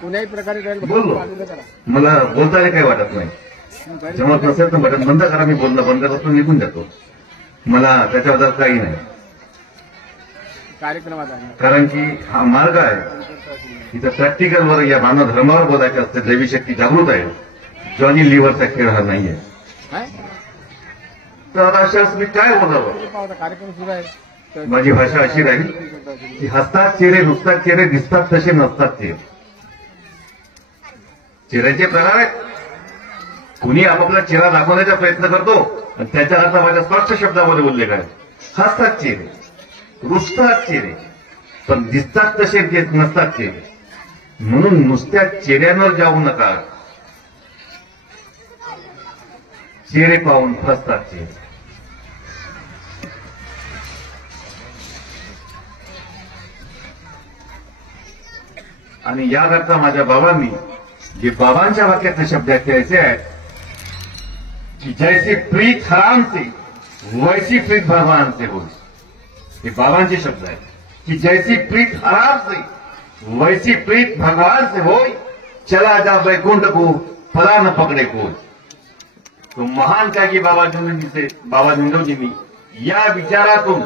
कोण्याही प्रकारे बोललो मला बोलताना काही वाटत नाही. जमत नसेल तर बटन बंद करा, मी बोलणं बंद करतो, निघून जातो. मला त्याच्याबद्दल काही नाही कार्यक्रमात. कारण की हा मार्ग आहे इथं प्रॅक्टिकलवर या मानव धर्मावर बोलायचं असते. दैवी शक्ती जागृत आहे. जॉनी लिव्हरचा खेळ हा नाहीये. तर अशाच मी काय बोलावं. कार्यक्रम सुरू आहे. माझी भाषा अशी राहील की हसतात चेहरे, नुसतात चेहरे, दिसतात तसे नसतात चेहरे. चेहऱ्याचे प्रकार आहेत. कुणी आपापला चेहरा दाखवण्याचा प्रयत्न करतो आणि त्याच्या अर्थ माझ्या स्पष्ट शब्दामध्ये उल्लेख आहे. हसतात चेहरे, रुसतात चेहरे, पण दिसतात तसे नसतात चेहरे. म्हणून नुसत्या चेहऱ्यांवर जाऊ नका. चेहरे पाहून फसतात चेहरे. आणि याकरता माझ्या बाबांनी जे बाबांच्या वाक्यातले शब्द द्यायचे आहेत की जैसी प्रीत हराम से वैसी प्रीत भगवान से होई. हे बाबांचे शब्द आहेत की जैसी प्रीत हराम से वैसी प्रीत भगवान से होई. चला जा वैकुंठ को फला न पकड़े कोई. तो महान त्यागी बाबा झुंझुनूजींनी या विचारातून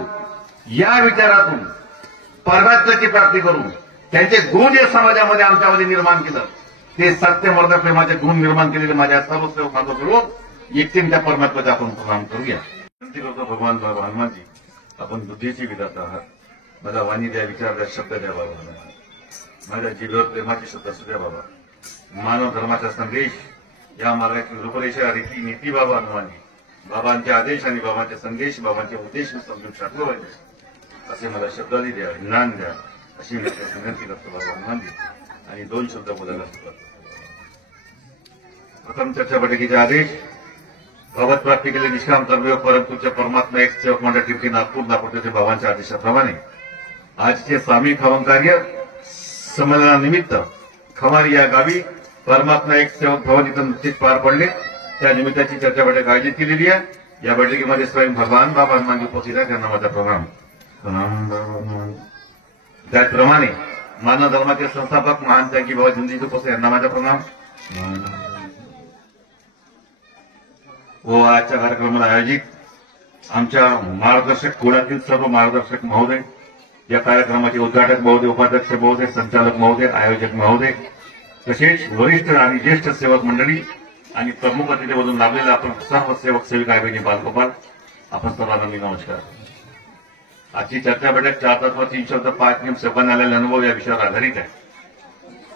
परमात्म्याची प्राप्ती करून त्यांचे गुण जे समाजामध्ये आमच्यामध्ये निर्माण केलं, ते सत्य मर्द प्रेमाचे गुण निर्माण केलेले माझ्या सर्व सेवकांना मिळून एकतीन परमात्म्याचा आपण प्रणाम करूया. विनंती करतो भगवान बाबा हनुमानजी, आपण बुद्धीची विधाता आहात. मला वाणी द्या, विचार द्या, शब्द द्या बाबा. माझ्या जीवावर प्रेमाचे शब्द असू द्या बाबा. मानव धर्माचा संदेश, या मार्गाची रूपरेषा, रीती नीती बाबा हनुमानजी. बाबांचे आदेश आणि बाबांचे संदेश, बाबांचे उद्देश समजून टाकलं पाहिजे असे मला शब्दादी द्या, ज्ञान द्या अशी विनंती करतो बाबा हनुमानजी. आणि दोन शब्द बोलायला सुरुवात करतो. प्रथम चर्चा बैठकीचे आदेश. बाबत प्राप्ती केले निष्काम कर्मयोग परंतुचे परमात्मा एक सेवक मंडळ कीर्ती नागपूर तेथे बाबांच्या आदेशाप्रमाणे आजचे सामूहिक हवन कार्य संमेलनानिमित्त खमारी या गावी परमात्मा एक सेवक भवन इथं नुकतीच पार पडले. त्या निमित्ताची चर्चा बैठक आयोजित केलेली आहे. या बैठकीमध्ये स्वयं भगवान बाबा हनुमानजी उपस्थित आहे. त्यांना माझा प्रणाम. त्याचप्रमाणे मानव धर्माचे संस्थापक महान त्यागी बाबा झुंझुनू उपस्थित यांना माझा प्रणाम. व आजच्या कार्यक्रमाला आयोजित आमच्या मार्गदर्शक कुळातील सर्व मार्गदर्शक महोदय, या कार्यक्रमाचे उद्घाटक महोदय, उपाध्यक्ष महोदय, संचालक महोदय, आयोजक महोदय, तसेच वरिष्ठ आणि ज्येष्ठ सेवक मंडळी आणि प्रमुख अतिथी म्हणून लाभलेला आपण सर्व सेवक सेविका बहिणी बालगोपाल, आपण सर्वांना मी नमस्कार. आजची चर्चा बैठक 4 तत्व 3 शब्द 5 नियम सेवकांना आलेले अनुभव या विषयावर आधारित आहे.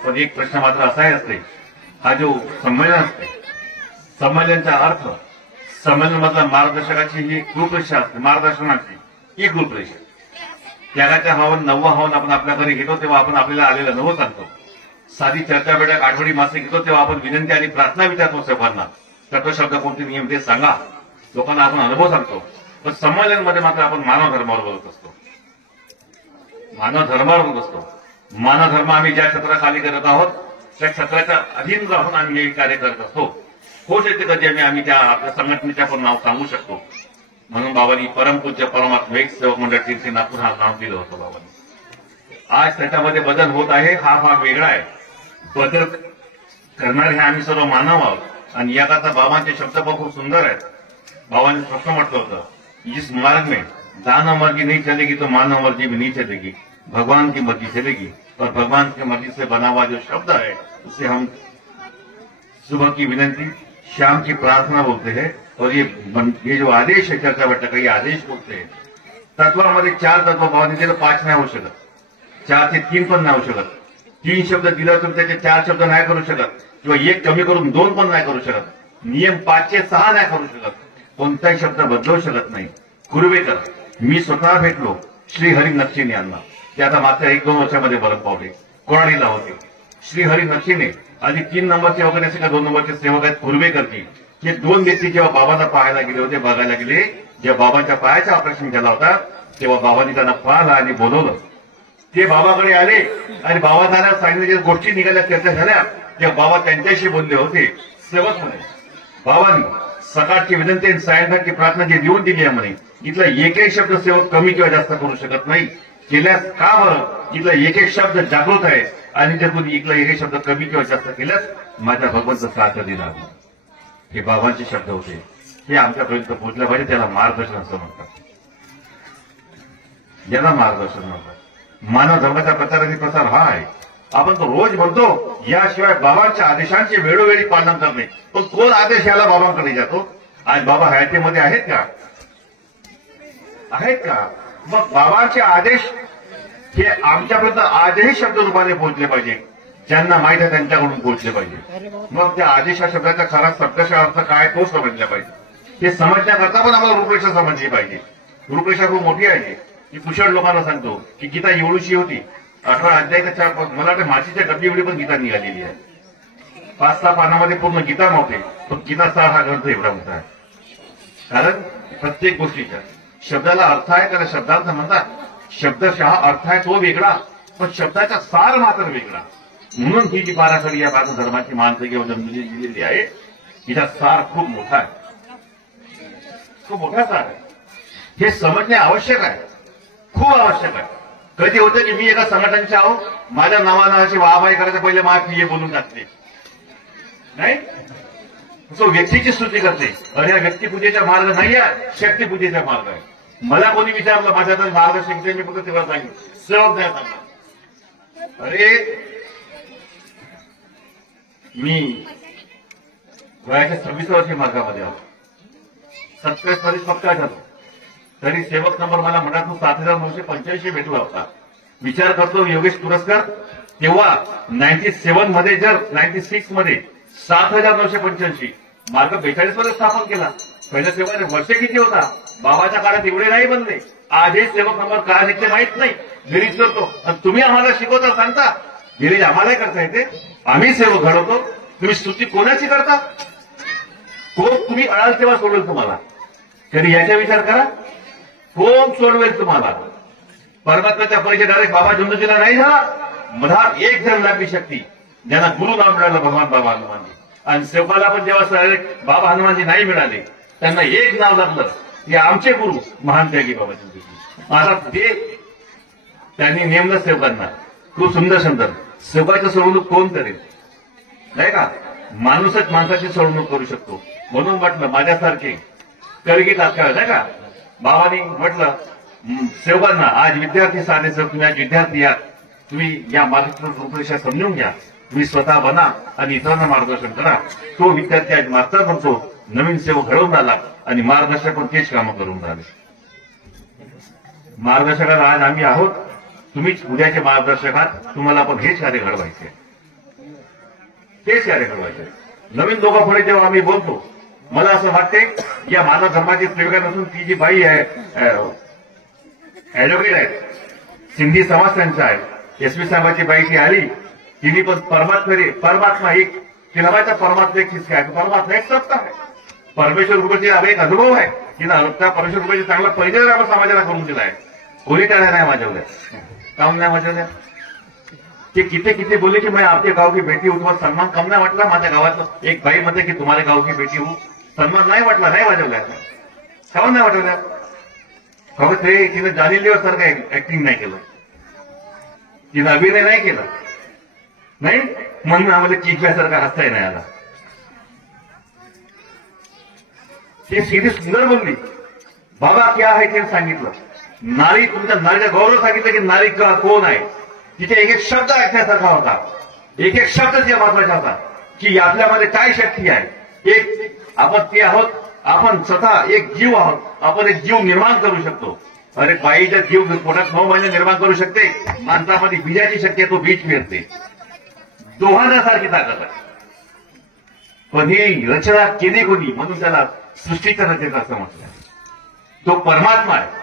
पण एक प्रश्न मात्र असाही असते, हा जो संमेलन असते, संमेलनाचा अर्थ, संमेलनामधला मार्गदर्शकाची ही रूपरेषा असते, मार्गदर्शनाची एक रूपरेषा. त्यागाच्या हवन 9वा हवन आपण आपल्या घरी घेतो तेव्हा आपण आपल्याला आलेला अनुभव सांगतो. साधी चर्चा बैठक आठवडी मासे घेतो तेव्हा आपण विनंती आणि प्रार्थना विचारतो सेवकांना, तत्वशब्द कोणते नियम ते सांगा. लोकांना आपण अनुभव सांगतो. पण संमेलनमध्ये मात्र आपण मानव धर्मावर बोलत असतो. मानव धर्म आम्ही ज्या क्षेत्राखाली करत आहोत त्या क्षेत्राच्या अधीन राहून आम्ही हे कार्य करत असतो. होत येते कधी आम्ही त्या आपल्या संघटनेच्या पण नाव सांगू शकतो. म्हणून बाबांनी परमपूज्य परमात्मा एक सेवक मंडळ कीर्ती नागपूर हा नाव दिलं होतं बाबांनी. आज त्याच्यामध्ये बदल होत आहे, हा भाग वेगळा आहे. बदल करणारे हे आम्ही सर्व मानव आहोत. आणि याकरता बाबांचे शब्द पण खूप सुंदर आहेत. बाबांनी स्पष्ट म्हटलं होतं, इस मार्ग में दानव मर्जी नहीं चलेगी तो मानव मर्जी भी नहीं चलेगी, भगवान की मर्जी चलेगी. और भगवान की मर्जी से बना हुआ जो शब्द है उसे हम सुबह की विनंती, शाम की प्रार्थना बोलते हैं. और ये जो आदेश है चर्चा बैठक, ये आदेश बोलते हैं. तत्वामध्ये 4 तत्व बाबांनी दिलं, 5 नाही होऊ शकत. 4 ते 3 पण नाही होऊ शकत. 3 शब्द दिला तर त्याचे 4 शब्द नाही करू शकत, किंवा 1 कमी करून 2 पण नाही करू शकत. नियम 5 चे 6 नाही करू शकत. कोणताही शब्द बदलू शकत नाही. कुर्वेकर, मी स्वतः भेटलो श्रीहरी नक्षिने यांना. ते आता मागच्या 1-2 वर्षामध्ये बरं पावले. कोणाडीला होते श्रीहरी नक्षिने. आधी 3 नंबरचे वगैरे असे का 2 नंबरचे सेवक आहेत कुर्वेकरची. हे 2 व्यक्ती जेव्हा बाबांना पाहायला गेले होते, बघायला गेले, जेव्हा बाबांच्या पायाचा ऑपरेशन केला होता तेव्हा बाबांनी त्यांना पाहिलं आणि बोलवलं. ते बाबाकडे आले आणि बाबा त्यांना सांगितले गोष्टी निघाल्या, चर्चा झाल्या, तेव्हा बाबा त्यांच्याशी बोलले होते. सेवक म्हणे, बाबांनी सकाळची विनंती आणि सायंकाळची प्रार्थना जे लिहून दिली आहे म्हणे, इथला एकही शब्द सेवक कमी किंवा जास्त करू शकत नाही. केल्यास का बरं, इथला एक एक शब्द जागृत आहे आणि जर कोणी इथला एक एक शब्द कमी किंवा जास्त केल्यास माझ्या भगवंत साथ देणार नाही. हे बाबांचे शब्द होते, हे आमच्यापर्यंत पोहोचलं पाहिजे. त्याला मार्गदर्शन असं म्हणतात, ज्याला मार्गदर्शन म्हणतात. मानव धर्माचा प्रचार आणि प्रसार हा आहे. आपण तो रोज म्हणतो, याशिवाय बाबांच्या आदेशांचे वेळोवेळी पालन करणे. पण कोण आदेश याला बाबांकडे जातो? आज बाबा हयातीमध्ये आहेत का? आहेत का? मग बाबांचे आदेश हे आमच्यापर्यंत आजही शब्द रूपाने पोहोचले पाहिजे. ज्यांना माहित आहे त्यांच्याकडून पोहोचले पाहिजे. मग त्या आदेश या शब्दाचा खरा शब्दशः अर्थ काय तो समजला पाहिजे. हे समजण्याकरता पण आम्हाला रूपरेषा समजली पाहिजे. रूपरेषा खूप मोठी आहे. मी कुशल लोकांना सांगतो की गीता एवढीशी होती, 18 अध्याय तर 4 मला वाटतं मातीच्या डबी एवढी पण गीता निघालेली आहे. 5-6 पानामध्ये पूर्ण गीता नव्हते, पण गीता सार हा ग्रंथ एवढा मोठा आहे. कारण प्रत्येक गोष्टीच्या शब्दाला अर्थ आहे, त्याला शब्दार्थ म्हणतात. शब्दशः अर्थ आहे तो वेगळा, पण शब्दाचा सार मात्र वेगळा. म्हणून ही जी बाराखडी या भारत धर्माची माणसं घेऊन जन्मली दिलेली आहे, हिचा सार खूप मोठा आहे, खूप मोठा सार आहे. हे समजणे आवश्यक आहे, खूप आवश्यक आहे. कधी होतं की मी एका संघटनेचे आहो, माझ्या नावानाची वाहवाही करायचं पहिले माझ्या हे बोलून टाकते, नाही तो व्यक्तीची स्तुती करते. अरे हा व्यक्तिपूजेचा मार्ग नाही आहे, शक्तीपूजेचा मार्ग आहे. मला कोणी विचारलं माझ्या मार्ग शिकते, मी फक्त तेव्हा सांगितलं सहज नाही सांगणार. अरे मी वयाच्या 26 वर्षी मार्गामध्ये आलो, 27 मध्ये पक्का झालो. तरी सेवक नंबर मला मनातून 7,985 भेटला होता. विचार करतो योगेश पुरस्कार तेव्हा 97 मध्ये, जर 96 मध्ये 7,985, मार्ग 42 मध्ये स्थापन केला. पहिल्या सेवाने वर्षे किती होता? बाबाच्या काळात एवढे नाही बनले. आजही सेवक नंबर काय निघते माहित नाही, गिरीज करतो. आणि तुम्ही आम्हाला शिकवता, सांगता गिरीज आम्हालाही करता येते. आम्ही सेवक घडवतो, तुम्ही स्तुती कोणाची करता? कोण तुम्ही अळाल तेव्हा सोडवेल तुम्हाला? तरी याचा विचार करा, कोण सोडवेल तुम्हाला? परमात्म्याचा परिचय डायरेक्ट बाबा झुंजूजीला नाही झाला. मधात एक जण लागली शक्ती, ज्यांना गुरु नाव मिळालं भगवान बाबा हनुमानजी. आणि सेवकाला पण जेव्हा डायरेक्ट बाबा हनुमानजी नाही मिळाले, त्यांना एक नाव लागलं, ते आमचे गुरु महान त्यागी बाबा झुंजूजी. आता ते त्यांनी नेमलं सेवकांना. खूप सुंदर सुंदर सेवकाचं सोडवणूक कोण करेल? नाही का? माणूसच माणसाची सोडवणूक करू शकतो. म्हणून म्हटलं माझ्यासारखे करगी तात्काळ नाही का, बाबांनी म्हटलं सेवकांना, आज विद्यार्थी साधे सर, तुम्ही आज विद्यार्थी आहात, तुम्ही या मार्गदर्शन रूपरेषा समजून घ्या, तुम्ही स्वतः बना आणि इतरांना मार्गदर्शन करा. तो विद्यार्थी आज मास्तर बनतो, नवीन सेवक घडवून आला आणि मार्गदर्शक पण तेच कामं करून राहिले. मार्गदर्शकाला आज आम्ही आहोत, तुम्हीच उद्याचे मार्गदर्शक आहात. तुम्हाला पण हेच कार्य घडवायचे, तेच कार्य घडवायचे. नवीन लोकं पुढे जेव्हा आम्ही बोलतो, मला असं वाटते या मानव धर्माची सेविका नसून ती जी बाई आहे, ऍडव्होकेट आहे, सिंधी समाज त्यांचा आहे, एसपी साहेबाची बाई ती आली, तिने पण परमात्मा एक, तिला माहिती परमात्मा एक किसका आहे, परमात्मा एक सत्ता आहे. परमेश्वर कृपेचा एक अनुभव आहे, तिनं त्या परमेश्वर कृपेचा चांगला परिचय आपण समाजाला करून दिला आहे. कोणी टाळ्या नाही माझ्यावल्या, काम नाही माझ्यावल्या. ते किती किती बोलले की मैं आपके गाव की बेटी हूं, तुम्हाला सन्मान कम नाही वाटला? माझ्या गावातलं एक बाई म्हणते की तुम्हाला गाव की बेटी हूं, सन्मान नाही वाटला? नाही वाजवल्या, काऊन नाही वाजवल्या? खबर ते तिनं जाणीव सारखं ऍक्टिंग नाही केलं, तिनं अभिनय नाही केला, नाही म्हणून आम्हाला चिखल्यासारखा हसताही नाही आला. ते सीधी सुंदर बोलली, बाबा क्या आहे ते सांगितलं. नारी, तुमच्या नारीचा गौरव सांगितलं की नारी कोण आहे. तिथे एक एक शब्द ऐकण्यासारखा होता, एक एक शब्द तिथे महत्वाचा होता की आपल्यामध्ये काय शक्ती आहे. एक आपण ते आहोत, आपण स्वतः एक जीव आहोत, आपण एक जीव निर्माण करू शकतो. अरे बाईचा जीव पोटात 9 महिने निर्माण करू शकते, माणसामध्ये बीजाची शक्ती आहे, तो बीज मिळते. दोहाण्यासारखी ताकद आहे. पण ही रचना केली कोणी? म्हणून त्याला सृष्टीचा रचना असं म्हटलं. तो परमात्मा आहे.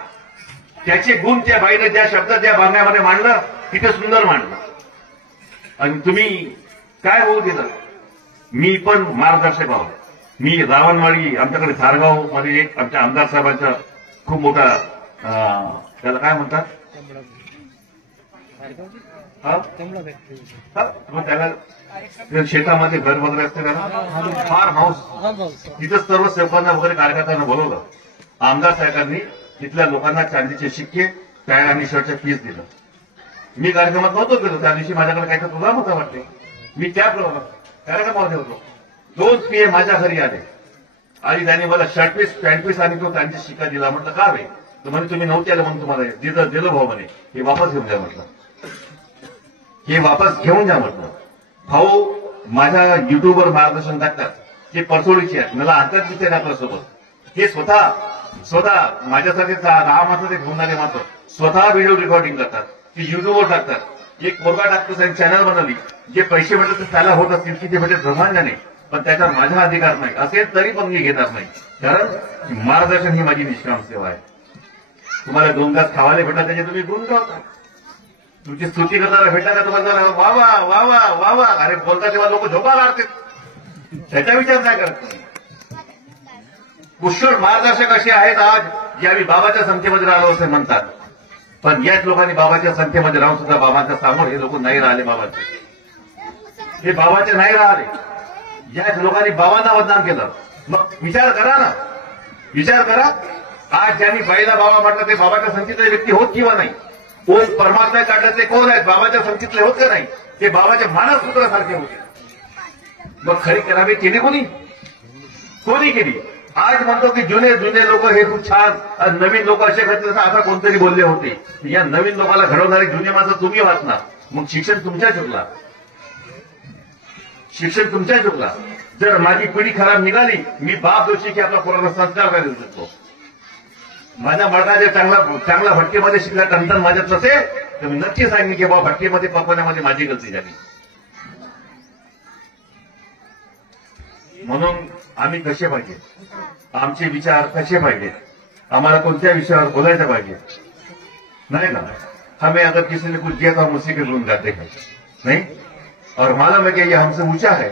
त्याचे गुण त्या बाईने ज्या शब्द त्या बांगण्यामध्ये मांडलं, तिथे सुंदर मांडलं. आणि तुम्ही काय होऊ दिलं? मी पण मार्गदर्शक आहोत. मी रावणवाडी, आमच्याकडे धारगाव मध्ये एक आमच्या आमदार साहेबांचा खूप मोठा, त्याला काय म्हणतात, मग त्याला शेतामध्ये घर वगैरे असते त्याला फार्म हाऊस, तिथं सर्व सेवकांना वगैरे कार्यकर्त्यांना बोलवलं. आमदार साहेबांनी तिथल्या लोकांना चांदीचे शिक्के, पॅन्ट आणि शर्टचं पीस दिलं. मी कार्यक्रमात नव्हतो गेलो त्या दिवशी, माझ्याकडे काहीतरी प्रोग्राम होता वाटते, मी त्या कार्यक्रमामध्ये होतो. 2 PA माझ्या घरी आले आणि त्यांनी मला शर्ट पीस पॅन्ट पीस आणि तो त्यांची शिक्का दिला. म्हटलं का रे? तर म्हणे तुम्ही नव्हते आले म्हणून तुम्हाला दिलं भाऊ म्हणे, हे वापस घेऊन जा म्हटलं, हे वापस घेऊन जा म्हटलं. भाऊ माझ्या युट्यूबवर मार्गदर्शन टाकतात, ते परसोडीचे आहेत, मला अंतर दिसते आपल्यासोबत. हे स्वतः माझ्यासाठी 10 माणसं ते घेऊन आले मात्र स्वतः व्हिडिओ रेकॉर्डिंग करतात, ते युट्यूबवर टाकतात. एक पोरगा टाकतो, त्यांनी चॅनल बनवली, जे पैसे भेटत ते त्याला होत असतील की ते भेटत ब्रह्मांडाने, पण त्याच्यावर माझा अधिकार नाही असेल तरी पण मी घेणार नाही, कारण मार्गदर्शन ही माझी निष्काम सेवा आहे. तुम्हाला 2 तास खावायला भेटतात त्याचे तुम्ही गुण गावता, तुमची स्तुती करताना भेटताना तुम्हाला वावा वावा वावा अरे बोलता तेव्हा लोक झोपा काढतात, त्याचा विचार नाही करत. पुष्कळ मार्गदर्शक असे आहेत आज जे आम्ही बाबाच्या संख्येमध्ये राहिलो असे म्हणतात, पण याच लोकांनी बाबाच्या संख्येमध्ये राहून सुद्धा बाबांच्या समोर हे लोक नाही राहिले. हे बाबाचे नाही राहिले, याच लोकांनी बाबांना बदनाम केलं. मग विचार करा ना, विचार करा, आज ज्यांनी पहिला बाबा म्हटलं ते बाबाच्या संख्येतले व्यक्ती होत किंवा नाही? कोण परमात्मा काढलं ते कोण आहेत? बाबाच्या संख्येतले होत का नाही? ते बाबाच्या मानसपुत्रासारखे होते. मग खरी करावी केली कोणी केली? आज म्हणतो की जुने लोक हे खूप छान आणि नवीन लोक असे करतील असं आता कोणतरी बोलले होते. या नवीन लोकांना घडवणारे जुने माणसं तुम्ही वाचणार, मग शिक्षण तुमच्या चुकला, शिक्षण तुमच्या चुकला. जर माझी पिढी खराब निघाली, मी बाप दोषी की आपला पोरांना संस्कार काय देऊ शकतो? माझ्या मर्दाचे चांगला भट्टीमध्ये शिकला टंटन माझ्यात असेल तर मी नक्की सांगेन की बाबा भट्टीमध्ये पकवण्यामध्ये माझी गलती झाली. म्हणून आम्ही कसे पाहिजे, आमचे विचार कसे पाहिजे, आम्हाला कोणत्या विषयावर बोलायचं पाहिजे, नहीं ना? हमें अगर किसी ने कुछ दिया तो हम उसी के गुण गाते हैं, नहीं? और मालूम है कि ये हमसे ऊंचा है,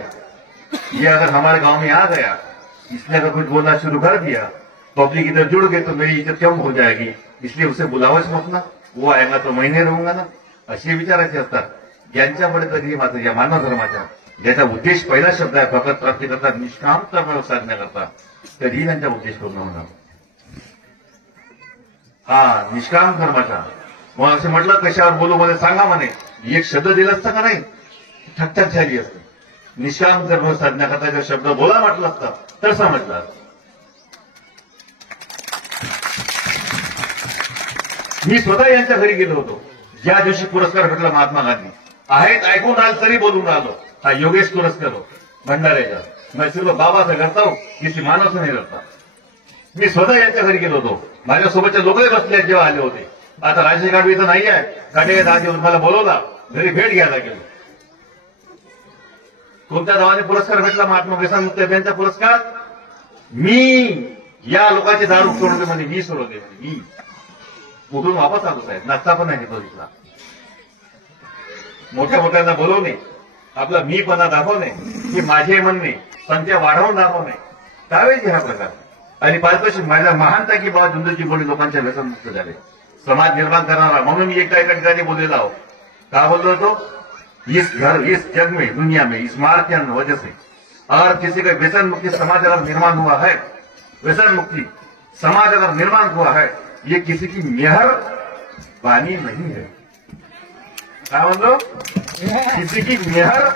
ये अगर हमारे गांव में आ गया, इसने अगर कुछ बोलना शुरू कर दिया, पब्लिक इधर जुड़ गए तो मेरी इज्जत कम हो जाएगी, इसलिए उसे बुलावच नको ना, वो आएगा तो महीने रहूंगा ना, असे विचारायचे असतात. ज्यांच्याकडे तरी मात्र या मानव धर्माच्या ज्याचा उद्देश पहिला शब्द आहे भगत प्राप्ती करता निष्काम कर्म साधण्याकरता, कधीही त्यांचा उद्देश पूर्ण होणार. हा निष्काम धर्माचा. मग असं म्हटलं कशावर बोलू मला सांगा म्हणे, एक शब्द दिला असता का नाही ठकठक झाली असते. निष्काम कर्म साधण्याकरता जर शब्द बोला म्हटलं असतं तर समजलं. मी स्वतः यांच्या घरी गेलो होतो ज्या दिवशी पुरस्कार भेटला महात्मा गांधी आहेत, ऐकून राहिलो तरी बोलून राहिलो. हा योगेश पुरस्कार हो भंडाऱ्याचा, मैं सिर्फ बाबा से करता हूं, किसी मानव से नहीं करता. मी स्वतः यांच्या घरी गेलो होतो, माझ्यासोबतचे लोकही बसले जेव्हा आले होते. आता राजेश गाडवी इथं नाही आहे, गाडे दाजी मला बोलवला, घरी भेट घ्यायला गेलो. कोणत्या नावाने पुरस्कार भेटला? महात्मा व्यसन मुक्त यांचा पुरस्कार. मी या लोकांची दारू सोडवते म्हणजे मी सोडवते म्हणजे मी उठून वापस आलो साहेब, नाश्ता पण नाही घेतला तिथला. मोठ्या मोठ्यांना बोलवणे, आपला मीपणा दाखवणे, की माझे म्हणणे संख्या वाढवून दाखवणे, त्यावेळी हा प्रकार. आणि पाचपाशी माझ्या महानता की बाबा जुंदूजी बोली लोकांच्या व्यसनमुक्त झाले, समाज निर्माण करणारा. म्हणून मी एका ठिकाणी बोललेला आहो. का बोललो होतो? इस जग में दुनिया में इस मार्ग की वजह से अगर किसी का व्यसन मुक्ति समाज अगर निर्माण हुआ है, व्यसन मुक्ति समाज अगर निर्माण हुआ है, ये किसी की मेहर बानी नहीं है. क्या बोलो? किसी की मेहर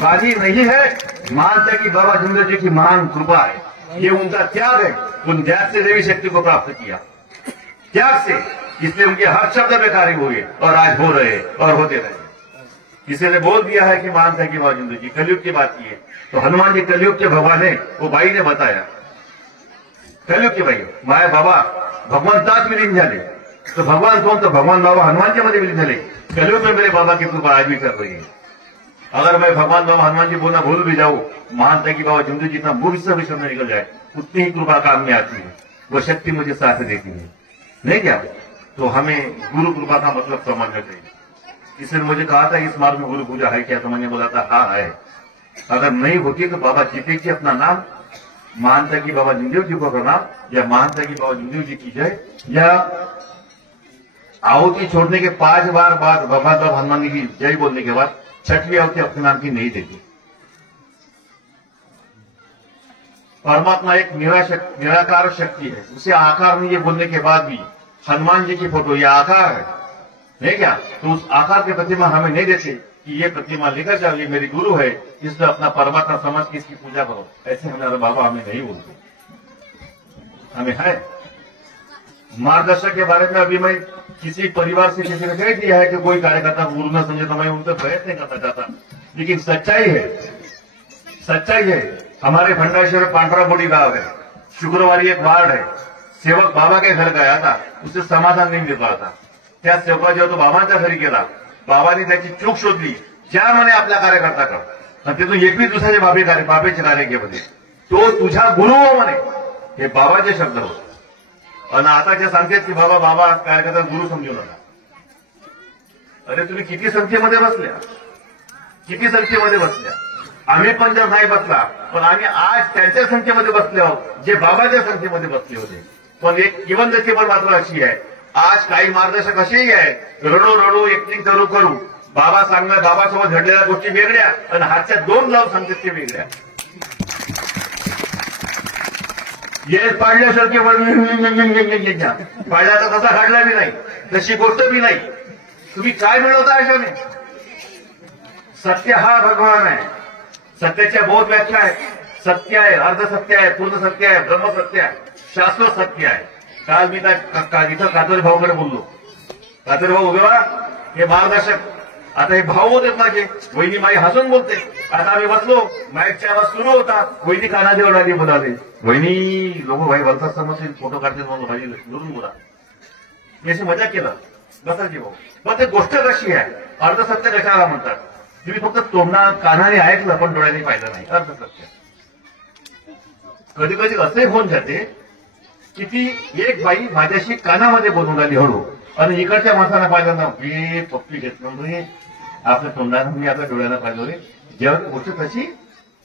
बानी नहीं है, मानते कि बाबा जुंदर जी की महान कृपा है. ये उनका त्याग है, उन त्याग से देवी शक्ति को प्राप्त किया, त्याग से, इसलिए उनके हर शब्द में कार्य हुए और आज हो रहे और होते रहे. किसी ने बोल दिया है कि मानता है कि बाबा जुंदर जी कलयुग की बात की है, तो हनुमान जी कलयुग के भगवान है. वो भाई ने बताया कलयुग के भाई माया बाबा भगवान तात विलीन झाले, तो भगवान कौन? तो भगवान बाबा हनुमान जी मध्ये विलीन झाले. कलयुग में मेरे बाबा की कृपा आज भी कर रही है. अगर मैं भगवान बाबा हनुमान जी बोलना भूल भी जाऊं, मानता कि बाबा जुंदू जितना मुंह से विश्व में निकल जाए, उतनी ही कृपा काम में आती है, वो शक्ति मुझे साथ देती है. नहीं क्या? तो हमें गुरु कृपा का मतलब समझना चाहिए. इसने मुझे कहा था इस मार्ग में गुरु पूजा है क्या? तो मैंने बोला था हाँ है. अगर नहीं होती तो बाबा जीते की अपना नाम महानता की बाबा जुंदेव जी को प्रणाम, या महानता की बाबा जुंदेव जी की जय, या आहुति छोड़ने के 5 बार बाद बाबा साहब हनुमान जी की जय बोलने के बाद 6वीं आहुति अपने नाम की नहीं देती. परमात्मा एक निराकार शक्ति है, उसे आकार नहीं. ये बोलने के बाद भी हनुमान जी की फोटो ये आकार है, नहीं क्या? तो उस आकार की प्रतिमा हमें नहीं देते कि ये प्रतिमा लेकर जाओ, ये मेरी गुरु है, इसमें अपना परमात्मा समझ के इसकी पूजा करो। ऐसे हमारे बाबा हमें नहीं बोलते। हमें है मार्गदर्शक के बारे में। अभी मैं किसी परिवार से किसी ने कह दिया है कि कोई कार्यकर्ता गुरु न समझे, तो मैं उनसे प्रयत्न नहीं करना चाहता, लेकिन सच्चाई है, सच्चाई है। हमारे भंडारेश्वर पांडराबोड़ी गांव है, शुक्रवारी एक वार्ड है, सेवक बाबा के घर गया था, उसे समाधान नहीं मिल रहा था। त्या सेवका जेव्हा तो बाबांच्या घरी गेला, बाबांनी त्याची चूक शोधली, ज्या म्हणे आपल्या कार्यकर्त्याकडे, आणि तिथून एकवीस दिवसाचे बाबेचे कार्य केले, तो तुझा गुरु हो म्हणे, हे बाबाचे शब्द होते। आणि आता जे सांगतात की बाबा कार्यकर्ता गुरु समजू नका। अरे तुम्ही किती संख्येमध्ये बसल्या, किती संख्येमध्ये बसल्या। आम्ही पण जर नाही बसला, पण आम्ही आज त्यांच्या संख्येमध्ये बसले आहोत जे बाबाच्या संख्येमध्ये बसले होते। पण एक किवंदची पण मात्र अशी आहे, आज काही मार्गदर्शक असेही आहेत, रडू एकटिंग करू बाबा सांगणार, बाबासोबत घडलेल्या गोष्टी वेगळ्या आणि हातच्या दोन लावून सांगतात ते वेगळ्या। ये पाडल्यासारखे पाडल्याचा तसा घडला बी नाही, तशी गोष्ट बी नाही। तुम्ही काय मिळवता अशाने? सत्य हा भगवान आहे, सत्याच्या बहुत व्याख्या आहे। सत्य आहे, अर्ध सत्य आहे, पूर्ण सत्य आहे, ब्रह्म सत्य आहे, शाश्वत सत्य आहे। काल मी इथं कातोरी भाऊकडे बोललो, कातोरी भाऊ उभे बघा, हे मार्गदर्शक। आता हे भाऊ होते माझे, वहिनी माई हसून बोलते। आता आम्ही बसलो, माईकच्या आवाज सुरू होता, वहिनी कानाजवळ आली, बोलाले, वहिनी लोक भाई बोलतात समजतील, फोटो काढतील म्हणून भाई दुरून बोला। मी अशी मजा केलं, बसायची भाऊ। पण ते गोष्ट कशी आहे, अर्धसत्य कशाला म्हणतात? तुम्ही फक्त तोंडा कानाने ऐकलं पण डोळ्यांनी पाहिलं नाही, अर्धसत्य। कधी कधी असे होऊन जाते की ती एक बाई माझ्याशी कानामध्ये बोलून आली हळू, आणि इकडच्या माणसाला पाहिलं ना, मी पप्पी घेतलं रे, आपल्या तोंडानं मी आपल्या डोळ्यानं पाहिलं रे, जेव्हा गोष्ट तशी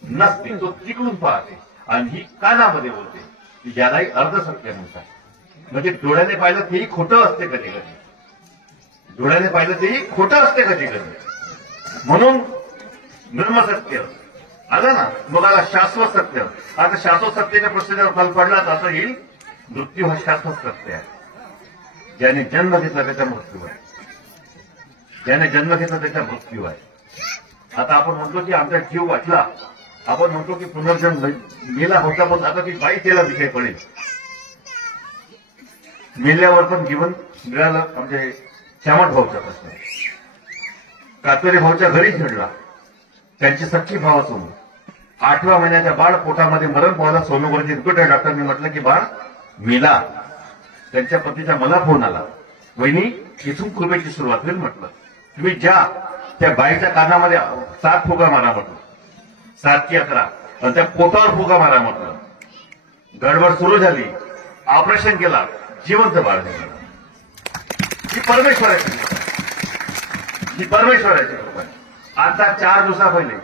नसते, तो तिकडून पाहते आणि ही कानामध्ये बोलते, यालाही अर्धसत्य म्हणतात। म्हणजे डोळ्याने पाहिलं तेही खोटं असते कधी कधी, डोळ्याने पाहिलं तेही खोटं असते कधी कधी। म्हणून ब्रह्मसत्य आलं ना, मग आला शाश्वत सत्य। आता शाश्वत सत्याच्या प्रश्नावर फल पडला तर असं येईल, मृत्यू हा शाश्वत सत्य आहे। ज्याने जन्म घेतला त्याचा मृत्यू आहे, ज्याने जन्म घेतला त्याचा मृत्यू आहे। आता आपण म्हणतो की आमचा जीव वाचला, आपण म्हणतो की पुनर्जन्म मेला होता, पण आता ती बाई त्याला विषय पडेल, मेल्यावर पण जीवन मिळालं। म्हणजे श्यामट भाऊचा प्रश्न आहे, कातोरी भाऊच्या घरी घडला, त्यांची सख्खी भावासमोर 8व्या महिन्याच्या बाळ पोटामध्ये मरण पावला। सोनोग्राफी रिपोर्ट आहे, डॉक्टरने म्हटलं की बाळ मेला। त्यांच्या पतीचा मला फोन आला, वहिनी इथून कृपेची सुरुवात होईल म्हटलं, तुम्ही ज्या त्या बाईच्या कानामध्ये 7 फुगा मारा म्हटलं, 7 की 11, आणि त्या पोटावर फुगा मारा म्हटलं। गडबड सुरू झाली, ऑपरेशन केला, जिवंत बाळ निघालं। ही परमेश्वराची कृपा आहे, ही परमेश्वराची कृपा आहे। आता 4 दिवसा पहिले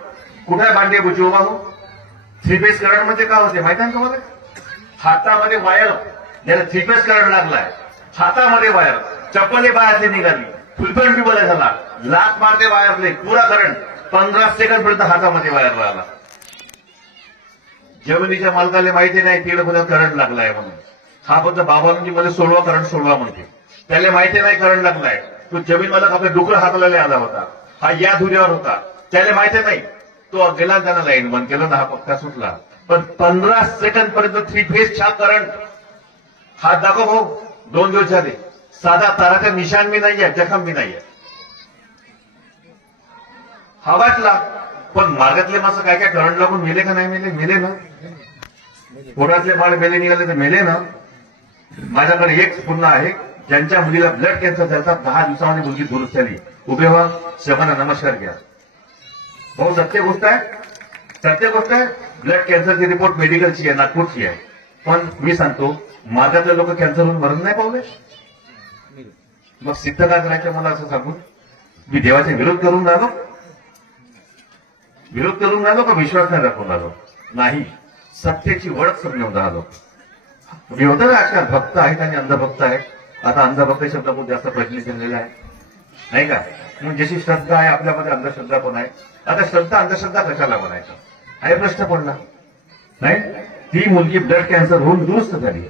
कुठे बांडे बुची उभा हो, 3 फेज करंट मध्ये का होते माहिती आहे तुम्हाला? हातामध्ये वायर, ज्याला 3 फेज करंट लागलाय, हातामध्ये वायर, चप्पले बाहेरले निघाली, फुलपेंट बी बला झाला, लात मारते वायरले, पुरा करंट 15 सेकंड पर्यंत हातामध्ये वायर राहिला। जमिनीच्या मालकाला माहिती नाही तिकडे पुन्हा करंट लागलाय म्हणून, हा फक्त बाबांनी मध्ये करंट सोडवा म्हणते, त्याला माहिती नाही करंट लागलाय। तो जमीन मालक आपल्या डुकर हाताला आला होता, हा या धुऱ्यावर होता, त्याला माहिती नाही, तो गेला, त्यानं लाईन बंद केलं ना, हा पक्का सुटला। पण 15 सेकंड पर्यंत 3 फेजचा करंट, हात दाखव भाऊ, 2 दिवस झाले, साधा ताराचा निशाण बी नाहीये, जखम बी नाहीये। हा वाटला, पण मार्गातले माणसं काय करंट लागून मेले का नाही मेले? मेले ना, पोटातले बाळ मेले निघाले तर मेले ना। माझ्याकडे एक पुन्हा आहे, ज्यांच्या मुलीला ब्लड कॅन्सर झाला, 10 दिवसामध्ये मुलगी दुरुस्त झाली। उभे व्हा, सर्वांना नमस्कार घ्या। बहुत सत्य गोष्ट आहे, सत्य गोष्ट आहे। ब्लड कॅन्सरची रिपोर्ट मेडिकलची आहे, नागपूरची आहे, पण मी सांगतो माझ्यातले लोक कॅन्सर होऊन मरण नाही पावले। मग सिद्ध काय करायचं मला असं सांगून? मी देवाचा विरोध करून राहिलो, विरोध करून राहिलो का विश्वास नाही दाखवून राहिलो? नाही, सत्याची ओळख समजून राहिलो। मी होतं ना, आजकाल भक्त आहेत आणि अंधभक्त आहेत। आता अंधभक्त शब्द खूप जास्त प्रचलित झालेला आहे, नाही का? मग जशी श्रद्धा आहे आपल्यामध्ये अंधश्रद्धा पण आहे। आता श्रद्धा अंधश्रद्धा कशाला बनायचं हा प्रश्न पडला नाही। ती मुलगी ब्लड कॅन्सर होऊन दुरुस्त झाली।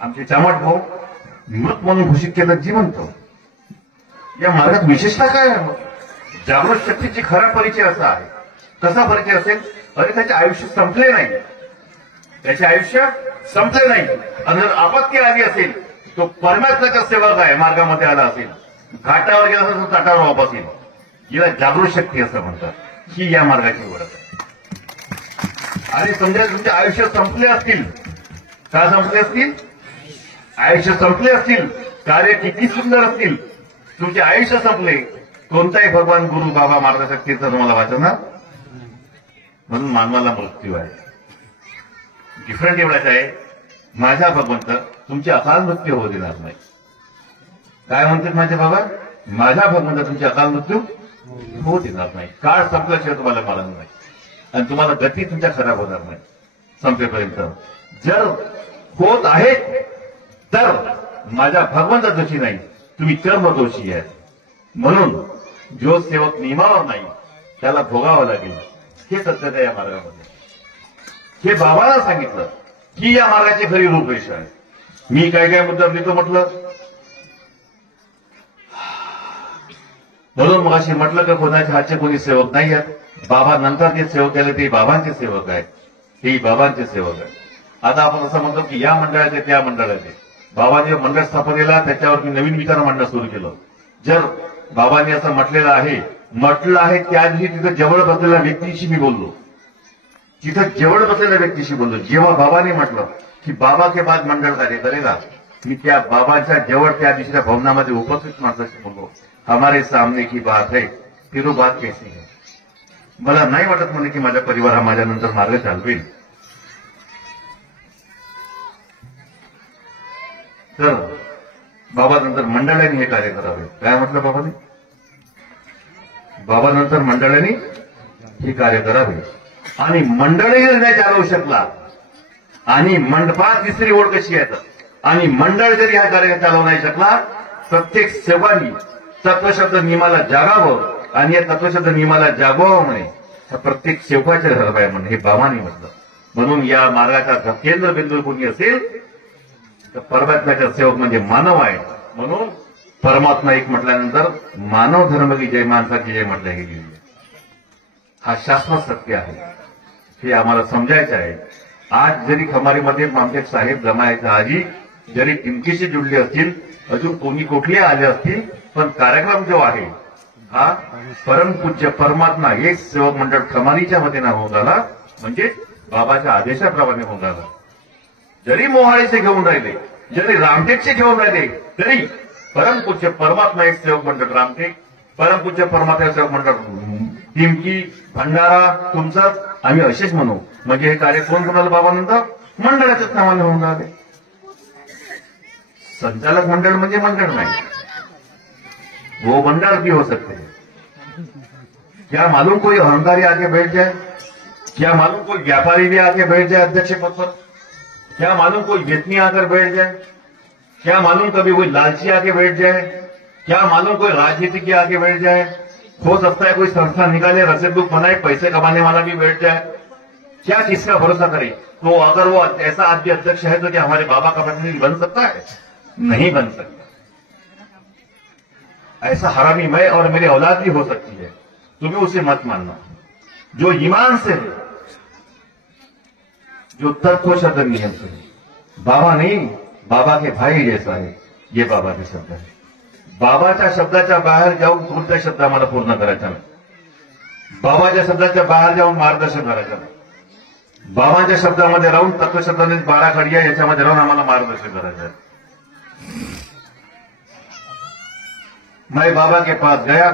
आमचे चामट भाऊ मृत म्हणून घोषित केलं जिवंत. या मार्गात विशेषता काय आहे? जागृत शक्तीची खरा परिचय असा आहे. कसा परिचय असेल? अरे त्याचे आयुष्य संपले नाही, त्याचे आयुष्य संपले नाही. आणि जर आपत्ती आली असेल, तो परमात्म्याचा सेवक आहे, मार्गामध्ये आला असेल, घाटावर गेला असेल तर ताटावर वापस येईल. हिला जागृत शक्ती असं म्हणतात. ही या मार्गाची ओळख आहे. आणि समजा तुमचे आयुष्य संपले असतील, का संपले असतील? आयुष्य संपले असतील, कार्य किती सुंदर असतील, तुमचे आयुष्य संपले, कोणताही भगवान गुरु बाबा मार्गदर्शक तीर्थ तुम्हाला वाचणार. म्हणून मानवाला मृत्यू आहे. डिफरंट एवढाच आहे, माझा भगवंत तुमची अकाल मृत्यू होऊ देणार नाही. काय म्हणतात माझे बाबा? माझा भगवंत तुमची अकाल मृत्यू होऊ देणार नाही. काळ संपल्याशिवाय तुम्हाला मरण नाही आणि तुम्हाला गती तुमच्या खराब होणार नाही संपेपर्यंत. जर होत आहे तर माझ्या भगवंता दोषी नाही, तुम्ही कर्म दोषी आहे. म्हणून जो सेवक नियमावर नाही त्याला भोगावं लागेल. हे सत्यता या मार्गामध्ये. हे बाबाला सांगितलं की या मार्गाची खरी रूपरेषा आहे. मी काय काय मुद्दा लिहितो म्हटलं, म्हणून मग अशी म्हटलं की कोणाच्या हातचे कोणी सेवक नाही आहेत. बाबा नंतर जे सेवक केले ते बाबांचे सेवक आहेत, तेही बाबांचे सेवक आहेत. आता आपण असं म्हणतो की या मंडळाचे त्या मंडळाचे. बाबांनी मंडळ स्थापन केला, त्याच्यावर मी नवीन विचार मांडणं सुरू केलं. जर बाबांनी असं म्हटलं आहे त्या दिवशी तिथं जवळ बसलेल्या व्यक्तीशी मी बोललो, तिथं जवळ बसलेल्या व्यक्तीशी बोललो. जेव्हा बाबांनी म्हटलं की बाबा के बाद मंडळ कार्य करेगा, मी त्या बाबाच्या जवळ त्या दिवशीच्या भवनामध्ये उपस्थित माणसाशी बोललो. हमारे सामने की बात है, फिर वो बात कैसी है? मला नाही वाटत म्हणे की माझा परिवार हा माझ्यानंतर मार्ग चालवेल. तर बाबानंतर मंडळाने हे कार्य करावे. काय म्हटलं बाबांनी? बाबानंतर मंडळाने हे कार्य करावे. आणि मंडळही नाही चालवू शकला, आणि मंडपात तिसरी ओळ कशी आहे, आणि मंडळ जरी हा कार्य चालवू नाही शकला, प्रत्येक सेवानी तत्वशब्द नियमाला जागावं, आणि या तत्वशब्द नियमाला जागवावं म्हणे. प्रत्येक सेवकाच्या धर्म आहे म्हणे, हे बाबांनी म्हटलं. म्हणून या मार्गाचा केंद्र बिंदू कोणी असेल तर परमात्म्याचा सेवक म्हणजे मानव आहे. म्हणून परमात्मा एक म्हटल्यानंतर मानव धर्म की जय, माणसाची जय म्हटलं गेली. हा शाश्वत सत्य आहे, हे आम्हाला समजायचं आहे. आज जरी खमारीमध्ये आमचे साहेब जमायचा आजी जरी टिमकीशी जुळले असतील, अजून कोणी कुठले आले असतील, पण कार्यक्रम जो आहे हा परमपूज्य परमात्मा एक सेवक मंडळ खमारीच्या वतीनं होऊन झाला, म्हणजे बाबाच्या आदेशाप्रमाणे होऊन झाला. जरी मोहाळीचे घेऊन राहिले, जरी रामटेकचे घेऊन राहिले, तरी परमपूज्य परमात्मा एक सेवक मंडळ रामटेक, परमपूज्य परमात्मा सेवक मंडळ टिमकी, भंडारा तुमचं आम्ही असेच म्हणू. म्हणजे हे कार्य कोण कोणाला बाबानंतर मंडळाच्याच नावाने होऊन राहिले. संचालक मंडळ म्हणजे मंडळ नाही, वो मंडळ भी हो सकते हैं. क्या मालूम कोई अहंकारी आके बैठ जाए? क्या मालूम कोई व्यापारी भी आके बैठ जाए अध्यक्ष पद पर? क्या मालूम कोई व्यक्ति आकर बैठ जाए? क्या मालूम कभी कोई लालची आके बैठ जाए? क्या मालूम कोई राजनीति आके बैठ जाए? हो सकता है कोई संस्था निकाले, रसीद बुक बनाए, पैसे कमाने वाला भी बैठ जाए. क्या किसका भरोसा करे? तो अगर वो ऐसा आदमी अध्यक्ष है तो क्या हमारे बाबा का प्रतिनिधि बन सकता है? नहीं बन सकता. ऐसा हरामी मैं और मेरी औलाद भी हो सकती है, तुम्हें उसे मत मानना. जो ईमान से है, जो तत्व शब्द नियम से है, बाबा नहीं, बाबा के भाई जैसा है, ये बाबा के शब्द है. बाबाच्या शब्दाच्या बाहेर जाऊन कोणता शब्द आम्हाला पूर्ण करायचा नाही. बाबाच्या शब्दाच्या बाहेर जाऊन मार्गदर्शन करायचं नाही. बाबाच्या शब्दामध्ये राहून तत्वशब्दाने 12 खडिया याच्यामध्ये राहून आम्हाला मार्गदर्शन करायचं आहे. मैं बाबा के पास गया,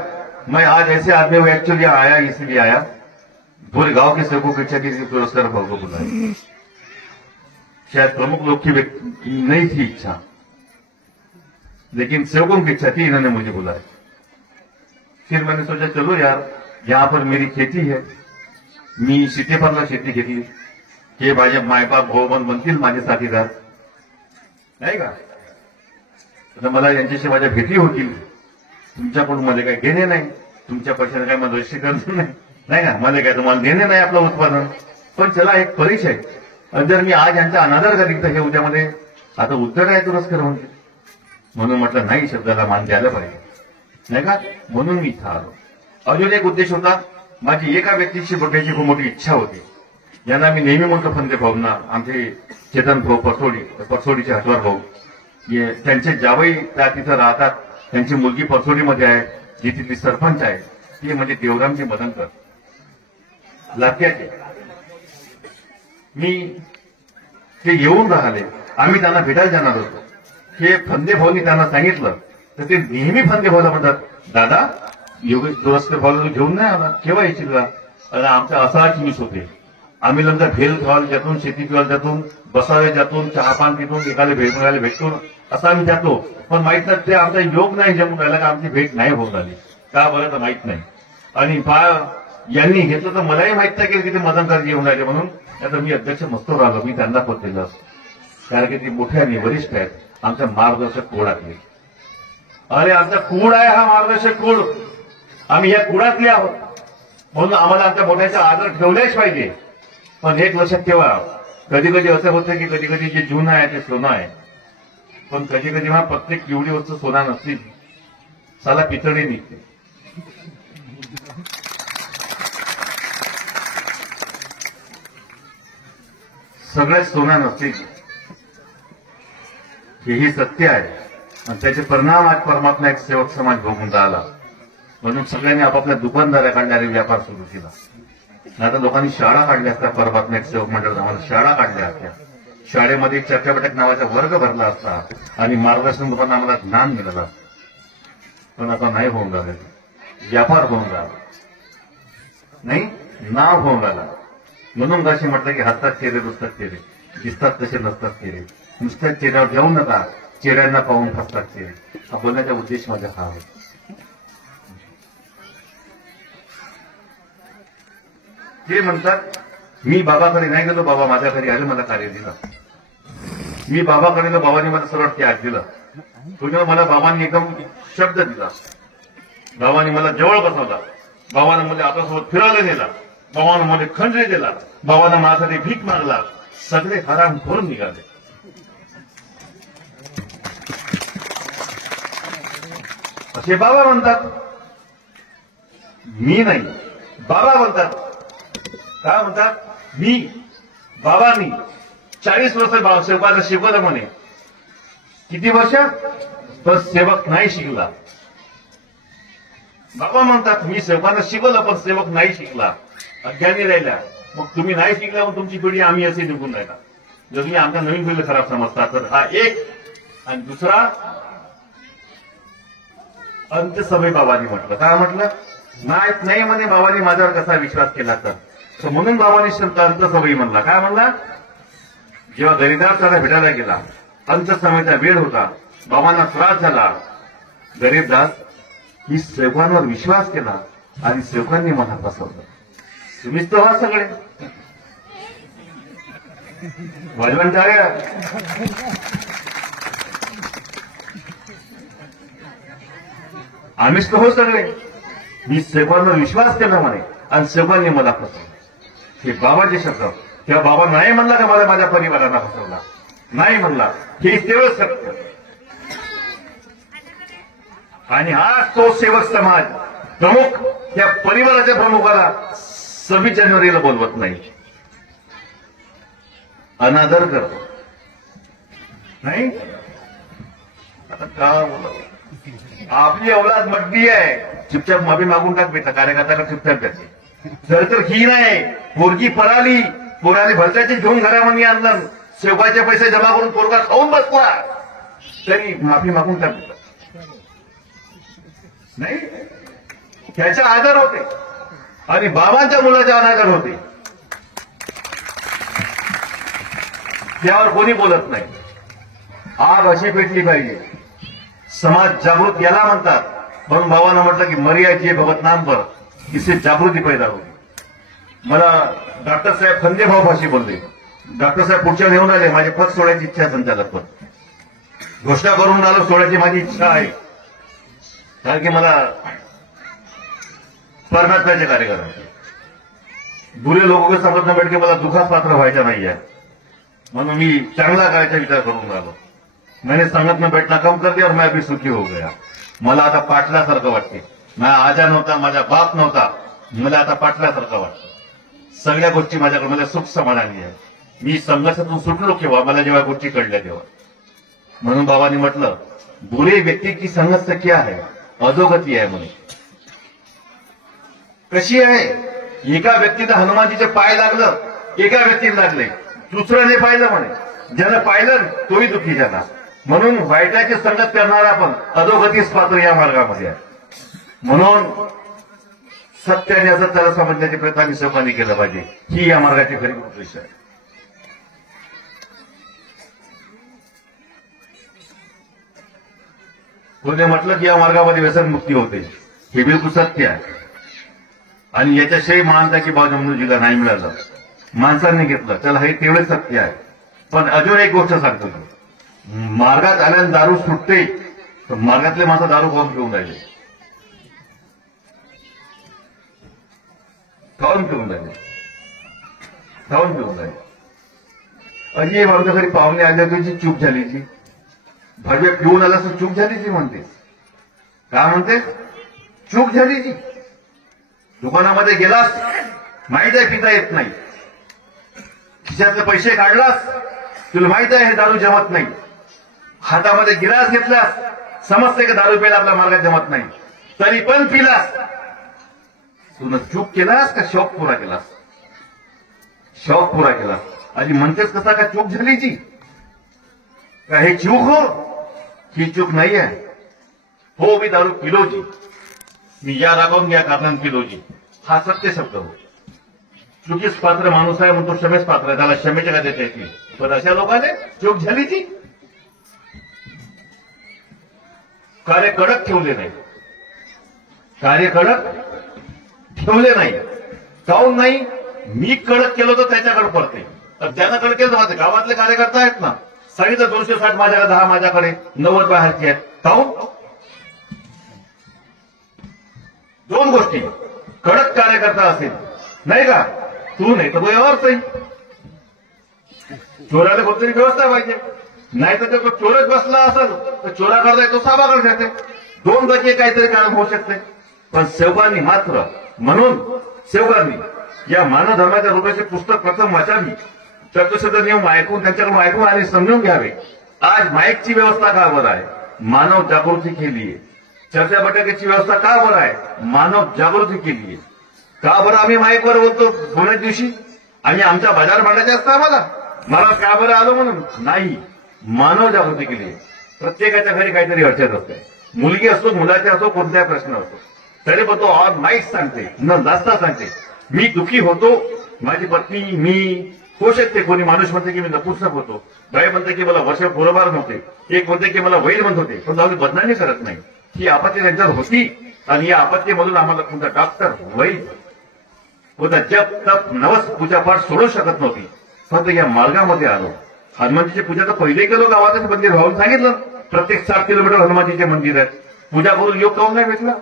मैं आज ऐसे आदमी को एक्चुअली आया, इसलिए आया, पूरे गांव के सेवकों की इच्छा की पुरस्कार भाव को बुलाया. शायद प्रमुख लोग की नहीं थी इच्छा, लेकिन सेवकों की इच्छा थी, इन्होंने मुझे बुलाया. फिर मैंने सोचा चलो यार, यहां पर मेरी खेती है, मी सीतेपरला शेती घेतली, हे माझे मायबाप भाऊबंद बनतील माझे साथीदार नाही का. तर मला यांच्याशी माझ्या भेटी होतील. तुमच्याकडून मला काही घेणे नाही, तुमच्या पैशाने काही मला रजिस्ट्री करायचं नाही का, मला काय तुम्हाला देणे नाही आपलं उत्पादन. पण चला एक परिचय. जर मी आज यांचा अनादर करीन तर हे उद्यामध्ये आता उत्तर आहे तुरस्कर म्हणते. म्हणून म्हटलं नाही, शब्दाला मान द्यायला पाहिजे, नाही का? म्हणून मी इथं आलो. अजून एक उद्देश होता, माझी एका व्यक्तीशी भेटायची खूप मोठी इच्छा होती. यांना मी नेहमी म्हणतो फंदे भाऊंना, आमचे चेतन भाऊ परसोडीचे हटवार भाऊ, त्यांचे जावई त्या तिथं राहतात. त्यांची मुलगी परसोडीमध्ये आहे, जी तिथली सरपंच आहे, ती म्हणजे देवरामजी मदनकर लाट्याचे. मी ते येऊन राहिले, आम्ही त्यांना भेटायला जाणार होतो. हे फंदे भाऊनी त्यांना सांगितलं तर ते नेहमी फंदे भाऊला म्हणतात, दादा योगेश दुरस्ते भाऊला घेऊन नाही आला, केव्हा येशील का? आणि आमचा असाच न्यूज होते. आम्ही नंतर भेल खावायला जातून, शेती पिवायला जातून, बसायला जातून, चहापान पितून, एखाद्या भेट मिळायला भेटतो, असं आम्ही जातो. पण माहित नाही ते आमचा योग नाही जमून राहिला का आमची भेट नाही होऊन राहिली का बरं तर माहित नाही. आणि यांनी घेतलं तर मलाही माहित नाही की ते मदनकरजी येऊन राहिले म्हणून. आता मी अध्यक्ष मस्तो राहिलो, मी त्यांना पद दिलं असतं, कारण की ती मोठ्याने वरिष्ठ आहेत, आमच्या मार्गदर्शक कुळातले. अरे आमचा कुळ आहे हा मार्गदर्शक कुळ, आम्ही या कुळातले आहोत, म्हणून आम्हाला आमच्या मोठ्याचा आदर ठेवलाच पाहिजे. पण एक लक्षात ठेवा, कधी कधी असं होतं की कधी कधी जे जुनं आहे ते सोनं आहे, पण कधी कधी हा प्रत्येक किवडी वस्तू सोना नसते, साला पितळी निघते. सगळ्यात सोना नसते, हेही सत्य आहे. आणि त्याचे परिणाम आज परमात्मा एक सेवक समाज भोगून राहिला. म्हणून सगळ्यांनी आपापल्या दुकानदाऱ्या काढणारे व्यापार सुरू केला. आता लोकांनी शाळा काढल्या असत्या, परमात्मा एक सेवक मंडळ आम्हाला शाळा काढल्या असत्या, शाळेमध्ये चर्चाबटक नावाचा वर्ग भरला असता आणि मार्गदर्शन लोकांना आम्हाला ज्ञान मिळालं असतं. पण आता नाही होऊन राहिलं, व्यापार होऊन राहिला, नाही नाव होऊन राहिला. म्हणून दाशी म्हटलं की हसतात चेहरे रुसतात चेहरे, दिसतात तसे नसतात चेहरे. नुसत्या चेहऱ्यावर जाऊ नका, चेहऱ्यांना पाहून फसतात चेहरे. हा बोलण्याचा उद्देश माझा हा आहे. ते म्हणतात मी बाबाकडे नाही गेलो, बाबा माझ्या घरी आले, मला कार्य दिलं. मी बाबाकडे गेलो, बाबांनी मला सरळ त्याग दिलं. तुझ्या मला बाबांनी एकदम शब्द दिला, बाबांनी मला जवळ बसवला, बाबांना मला आपल्यासोबत फिरायला नेला, बाबांना मध्ये खंजरी दिला, बाबांना माझ्यासाठी भीक मागला. सगळे हराम भरून निघाले. असे बाबा म्हणतात, मी नाही, बाबा म्हणतात. काय म्हणतात? मी बाबांनी 40 वर्ष सेवकाला शिकवलं म्हणे. किती वर्ष? तर सेवक नाही शिकला. बाबा म्हणतात मी सेवकांना शिकवलं पण सेवक नाही शिकला, अज्ञानी राहिला. मग तुम्ही नाही शिकला, मग तुमची पिढी आम्ही असे निघून राहिला. जर तुम्ही आमच्या नवीन पिढीला खराब समजता तर हा एक. आणि दुसरा, अंतसभे बाबांनी म्हटलं. काय म्हटलं? नाही म्हणे बाबांनी माझ्यावर कसा विश्वास केला तर म्हणून बाबांनी शब्द अंतसभेही म्हणला. काय म्हणला? जेव्हा गरीबदास त्याला भेटायला गेला, अंतसभेचा वेळ होता, बाबांना त्रास झाला. गरीबदास ही सेवकांवर विश्वास केला आणि सेवकांनी मला फसवलं. तुम्हीच तो हा सगळे वाजवण आम्हीच तो हो सगळे. मी सेवकांवर विश्वास केला म्हणे आणि सेवकांनी मला फसवलं. हे बाबाचे शब्द. तेव्हा बाबा नाही म्हणला का मला माझ्या परिवाराला फसवला? नाही म्हणला. हे तेवढं सत्य. आणि आज तो सेवक समाज प्रमुख त्या परिवाराच्या प्रमुखाला 26 जानेवारीला बोलवत नाही, अनादर करतो. नाही आता का आपली औलाद मड्डी आहे, चुपचाप माफी मागून टाक बेटा, कार्यकर्त्याला चुपचाप त्याचे. जर ही नाही पोरगी पराली, पोराली भरत्याची घेऊन घरामध्ये आणलं, सेवकाचे पैसे जमा करून पोरगा खाऊन बसला, तरी माफी मागून टाक बेटा. नाही त्याचा आदर होते आणि बाबांच्या मुलाचा अनादर होते. त्यावर कोणी बोलत नाही. आग अशी पेटली पाहिजे. समाज जागृत याला म्हणतात. म्हणून बाबांना म्हटलं की मर्याचे भगत नाम पर इससे जागृती पैदा होती. मला डॉक्टर साहेब खंदे भाऊ भाषी बोलले. डॉक्टर साहेब पुढच्या घेऊन आले. माझे पद सोडायची इच्छा आहे, संचालक पद घोषणा करून आलो, सोडायची माझी इच्छा आहे. कारण की मला परमात्म्याचे कार्य करायचे. बुरे लोक समजणं भेट की मला दुखास पात्र व्हायचं नाही आहे, म्हणून मी चांगला करायचा विचार करून राहिलो. मैंने संगत में बैठना कम कर दिया और मैं भी सुखी हो गया. मला आता पाटल्यासारखं वाटते. माझा आजा नव्हता, माझा बाप नव्हता, मला आता पाटल्यासारखं वाटतं. सगळ्या गोष्टी माझ्याकडे मला सुख समाधानी आहे. मी संघर्षातून सुटलो केव्हा, मला जेव्हा गोष्टी कळल्या तेव्हा. म्हणून बाबांनी म्हटलं, बुरे व्यक्ती की संगत से क्या है, अधोगती आहे म्हणे. कशी आहे, एका व्यक्तीचं हनुमानजीचे पाय लागलं, एका व्यक्तीला लागले, दुसऱ्याने पाहिलं म्हणे. ज्यानं पाहिलं तोही दुःखी झाला. म्हणून वाईटाची संगत करणारा आपण अधोगतीच पात्र या मार्गामध्ये आहे. म्हणून सत्याने असं त्याला समजण्याचे प्रयत्न आम्ही सर्वांनी केलं पाहिजे. ही या मार्गाची खरी उद्देश आहे. कोणी म्हटलं की या मार्गामध्ये व्यसनमुक्ती होते, हे बिलकुल सत्य आहे. आणि याच्याशिवाय महानता की बाजूला नाही मिळालं, माणसांनी घेतलं, त्याला हे तेवढेच सत्य आहे. पण अजून एक गोष्ट सांगतो, मार्गात आल्यानं दारू सुटते, तर मार्गातले माणसं दारू खाऊन पिऊन राहिले, खाऊन पिऊन राहिले. अजी आमच्या घरी पाहुणे आल्या तुझी चूक झालीची, भव्य पिऊन आला तर चूक झालीची म्हणते. काय म्हणते? चूक झालीची. दुकानामध्ये गेलास, माहित आहे पिता येत नाही, खिशातले पैसे काढलास, तुला माहित आहे हे दारू जमत नाही, हातामध्ये गिलास घेतलास, समजते की दारू प्यायला आपल्या मार्गात जमत नाही, तरी पण पिलास. तुला चूक केलास का शौक पुरा केलास? शौक पुरा केलास. आणि म्हणतेस कसा का चूक झालीची, का हे चूक हो? ही चूक नाही आहे. हो मी दारू पिलोजी, मी या रागावून या कारणाने पिलोजी, हा सत्य शब्द हो. चुकीस पात्र माणूस आहे म्हणतो क्षमेस पात्र आहे, त्याला क्षमेच्या का देता येते. पण अशा लोकांनी चूक झालीची, कार्य कडक ठेवले नाही, कार्य कडक ठेवले नाही. काऊन नाही? मी कडक केलं तर त्याच्याकडे पडते, तर त्यानं कडक केलं तर गावातले कार्यकर्ता आहेत ना, सांगितलं 260 माझ्याकडे, 10 माझ्याकडे, 90 बाहेरचे आहेत. काऊन? दोन गोष्टी, कडक कार्यकर्ता असेल नाही का, तू नाही तर व्यवहार नाही. चोराला कोणतरी व्यवस्था पाहिजे, नाही तर तो चोरच बसला असेल तर चोराकडे तो साबाकडे जाते. दोन गती काहीतरी कारण होऊ शकते. पण सेवकांनी मात्र, म्हणून सेवकांनी या मानव धर्माच्या रूपाचे पुस्तक प्रथम वाचावी, चतुर्शत नियम ऐकून त्यांच्याकडून ऐकून आणि समजून घ्यावे. आज माईकची व्यवस्था का बरं आहे? मानव जागृती केली आहे. चर्चा बैठकीची व्यवस्था का बरं आहे? मानव जागृती केली आहे. का बरं आम्ही माईकवर बोलतो कोण्याच दिवशी, आणि आमच्या बाजार मांडायचे असतं आम्हाला, मला का बरं आलो म्हणून नाही, मानव जागृती केली आहे. प्रत्येकाच्या घरी काहीतरी अडचण असते, मुलगी असो मुलाचे असो कोणताही प्रश्न असतो, तरी पण तो ऑन माईक सांगते, न लाजता सांगते, मी दुःखी होतो, माझी पत्नी, मी होऊ शकते. कोणी माणूस म्हणते की मी नपुंसक होतो, बाई म्हणते की मला वर्ष पुरोबार नव्हते, एक म्हणते की मला वैर म्हणत होते, पण आम्ही बदनामी करत नाही. ही आपत्ती त्यांच्यावर होती, आणि या आपत्तीमधून आम्हाला कोणता डॉक्टर, वैर, कोणता जप तप नवस पूजापाठ सोडू शकत नव्हती. फक्त या मार्गामध्ये आलो. हनुमानजीची पूजा तर पहिले केलो, गावातच मंदिर व्हावून सांगितलं, प्रत्येक 7 किलोमीटर हनुमानजीचे मंदिर आहेत, पूजा करून योग काऊन नाही भेटला?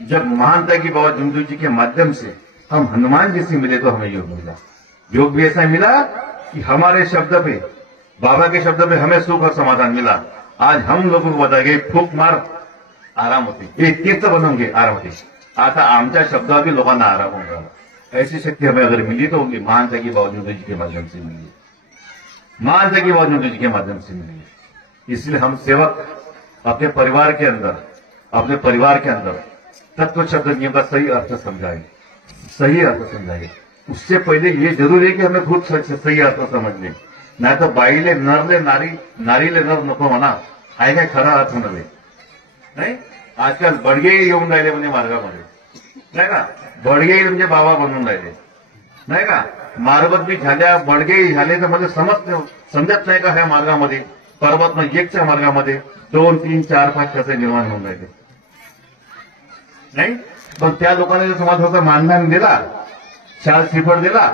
जब महानता की बाबा जुमजू जी के माध्यम से हम हनुमान जी से मिले तो हमें योग मिला. योग भी ऐसा मिला कि हमारे शब्द पे, बाबा के शब्द पे हमें सुख और समाधान मिला. आज हम लोगों को बता गए फूक मार आराम होते, हे तीर्थ बनवून घे आराम होते. आता आमच्या शब्दावर भी लोकांना आराम होगा. ऐसी शक्ति हमें अगर मिली तो होगी महानता की बाबा जुमजू जी के माध्यम से मिली, महानता की बाबा जुमजू जी के माध्यम से मिली. इसलिए हम सेवक अपने परिवार के अंदर तत्व शब्द नियम का सही अर्थ समझाए, सही अर्थ समझाए. उससे पहले ये जरूर है कि हमें खुद सही अर्थ समझ ले, नाही तर बाईले नरले नारी, नारीले नर नको म्हणा, आहे काय खरा अर्थ नव्हे. नाही आजकाल बडगे येऊन राहिले म्हणजे मार्गामध्ये, नाही का, बडगे म्हणजे बाबा बनून राहिले, नाही का, मारबत बी झाल्या, बडगे झाले, तर म्हणजे समजत नाही का ह्या मार्गामध्ये, पर्वत एकच्या मार्गामध्ये 2, 3, 4, 5 कसे निर्माण होऊन राहिले. नाही पण त्या लोकांनी जर तुम्हाला थोडासा मानधन दिला, शाल श्रीफळ दिला,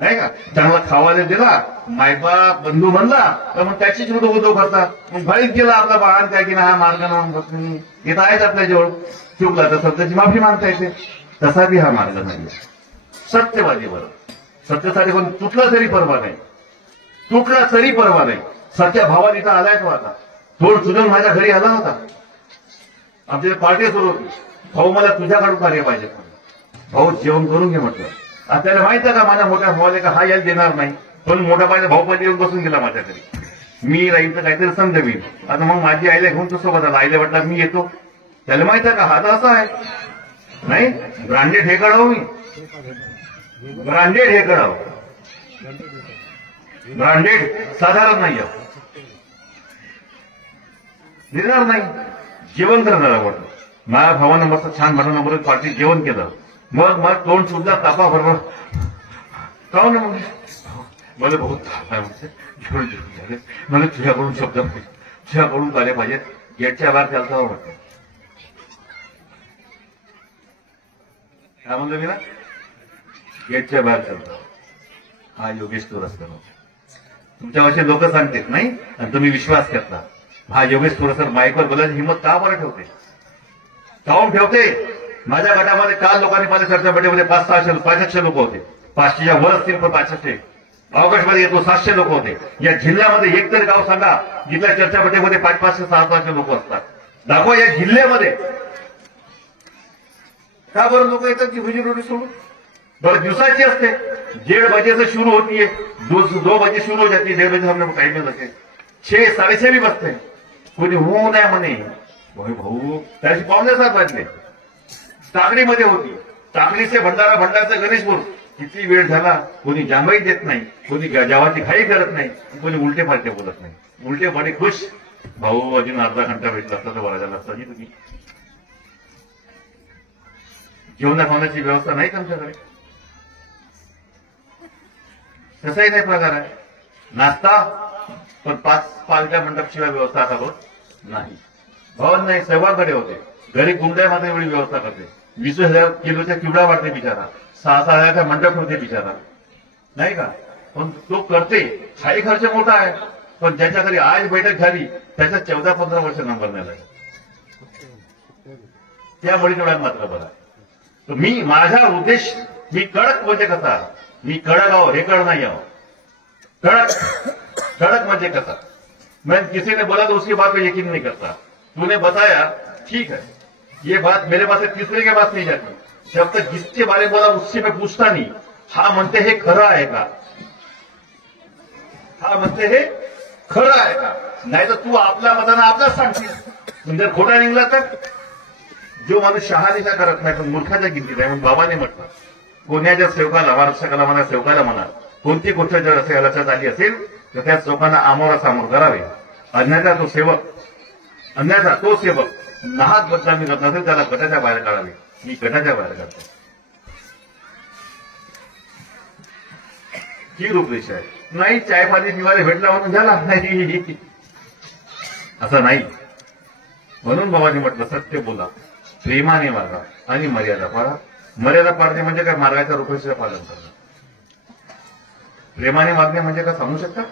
नाही का, चांगला खावायला दिला, मायबा बंधू म्हणला, तर मग त्याचीच उदो करतात. मग भरीत गेला आपला वाहन त्या की ना हा मार्ग म्हणून येत आहेत आपल्याजवळ, चुकला तर सत्याची माफी मागता येते. तसा बी हा मार्ग नाही. सत्यवादीवर सत्यासाठी पण तुटला तरी परवा नाही, तुटला तरी परवा नाही. सध्या भावाने इथं आलाय तो आता थोड सुजून माझ्या घरी आला होता. आमच्या पार्टी सुरू होती. भाऊ मला तुझ्याकडून कार्य पाहिजे. भाऊ जेवण करून घे म्हटलं. आपल्याला माहित आहे का माझ्या मोठ्या भावाला का हा यायला देणार नाही. पण मोठा माझ्या भाऊ पण येऊन बसून गेला माझ्या घरी. मी राहील तर काहीतरी समजवीन. आता मग माझी आईला घेऊन तो सोबत आला. आईला वाटला मी येतो. त्याला माहित आहे का हा तर असा आहे नाही. ब्रँडेड हे कळावं मी. ब्रँडेड हे कळावं. ब्रँडेड साधारण नाही देणार नाही. जेवण करणार आवडतं. माझ्या भावानं मस्त छान माझा नंबर पार्टी जेवण केलं. मग तोंड सुद्धा तापा बरोबर का ना मग मला बहुत ताप आहे म्हणते. जेवण झाले मला तुझ्याकडून शब्द पाहिजे. तुझ्याकडून आले पाहिजे. गेटच्या बाहेर चालता वाटतं. काय म्हणलं मी ना गेटच्या बाहेर चालता. हा योगेश चोरसकर तुमच्या वर्षी लोक सांगतात नाही आणि तुम्ही विश्वास करता. हा योगेश चोरसकर माईकवर बोलायची हिंमत का बरं ठेवते. काऊन ठेवते. माझ्या गटामध्ये काल लोकांनी माझ्या चर्चापट्टीमध्ये 500-600 लोक होते. 500च्या वर असतील पण 500. ऑगस्टमध्ये येतो 700 लोक होते. या जिल्ह्यामध्ये एक तरी गाव सांगा जिथल्या चर्चापट्टीमध्ये 500-600 लोक असतात. दाखवा या जिल्ह्यामध्ये का बरं लोक येतात की भुजी रोटी सोडून. बरं दिवसाची असते. 1:30 बजे से शुरू होती है. 2 बजे शुरू हो जाती है. 1:30 बजे हमने टाइम में लगे 6-6:30 भी बसते. कोणी हो नाही म्हणे. भाऊ त्याची 6:45 वाजले. टाकळीमध्ये होती. टाकळी से भंडाराचं गणेशपूर. किती वेळ झाला. कोणी जांभई देत नाही. कोणी जेवाची घाई करत नाही. कोणी उलटे फालटे बोलत नाही. उलटे फाटे खुश. भाऊ अजून अर्धा घंटा भेटला असता तर बरा झाला असता. जी तुम्ही जेवणा खाण्याची व्यवस्था नाही तुमच्याकडे. तसाही नाही प्रकार आहे. नाश्ता पण 5 पालख्या मंडपशिवाय व्यवस्था आता होत नाही. भवन नाही सेवाकडे होते. घरी गुंड्यामध्ये एवढी व्यवस्था करते. 20,000 किलोच्या चिवडा वाटते बिचारा. 6,000 मंडप होते बिचारा नाही का. पण तो करते. हाही खर्च मोठा आहे. पण ज्याच्या घरी आज बैठक झाली त्याच्या 14-15 वर्ष नंबर नाही लागला. त्यामुळे तेवढ्या मात्र बरा. तर मी माझा उद्देश मी कडक म्हणजे कसा. मी कडक आहो हे कळ नाही आहो. कडक म्हणजे कसा. मैं किसी ने बोला तो उसकी बात पे यकीन नहीं करता. तूने बताया ठीक है. ये बात मेरे पास तीसरे के पास नहीं जाती. जब तक जिसके बारे में बोला उससे मैं पूछता नहीं. हा म्हणते हे खरं आहे का. हा म्हणते हे खरं आहे का. नाही तर तू आपल्या मतानं आपलाच सांगशील. जर खोटा निघला तर जो माणूस शहानिशा करत नाही पण मूर्खाच्या गिनतीत आहे. म्हणून बाबाने म्हटलं कोण्याच्या सेवकाला वारसकाला म्हणा सेवकाला म्हणा कोणती गोष्ट जर असे लक्षात आली असेल तर त्या लोकांना आमोरासामोर करावे. अन्यथा तो सेवक नाहात बदनामी करत नसेल त्याला गटाच्या बाहेर काढावे. मी गटाच्या बाहेर काढतो. ही रूपरेषा आहे. नाही चाय पाणी पिवायला भेटला म्हणून झाला नाही असं नाही. म्हणून बाबांनी म्हटलं सत्य बोला प्रेमाने वागा आणि मर्यादा पाळा. मर्यादा पाळणे म्हणजे काय मार्गाच्या रूपरेषेचं पालन करणं. प्रेमाने वागणे म्हणजे काय सांगू शकता.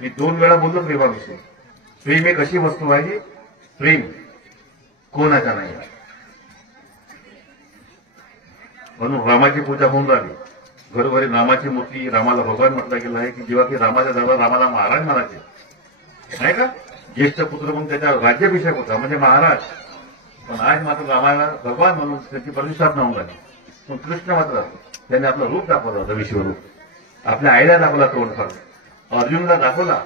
मी 2 वेळा बोललो प्रेमाविषयी. प्रेम एक अशी वस्तू आहे. प्रेम कोणाचा नाही. म्हणून रामाची पूजा होऊन राहिली. घरोघरी रामाची मूर्ती. रामाला भगवान म्हटलं गेलं आहे की जेव्हा की रामाच्या दरबार रामाला महाराज म्हणायचे नाही का. ज्येष्ठ पुत्र म्हणून त्याचा राज्याभिषेक होता म्हणजे महाराज. पण आज मात्र रामाला भगवान म्हणून त्याची प्रतिष्ठापना होऊन राहिली. पण कृष्ण मात्र त्याने आपलं रूप दाखवलं होतं विश्वरूप. आपल्या आईला दाखवला तोंडफार. अर्जुनला दाखवला.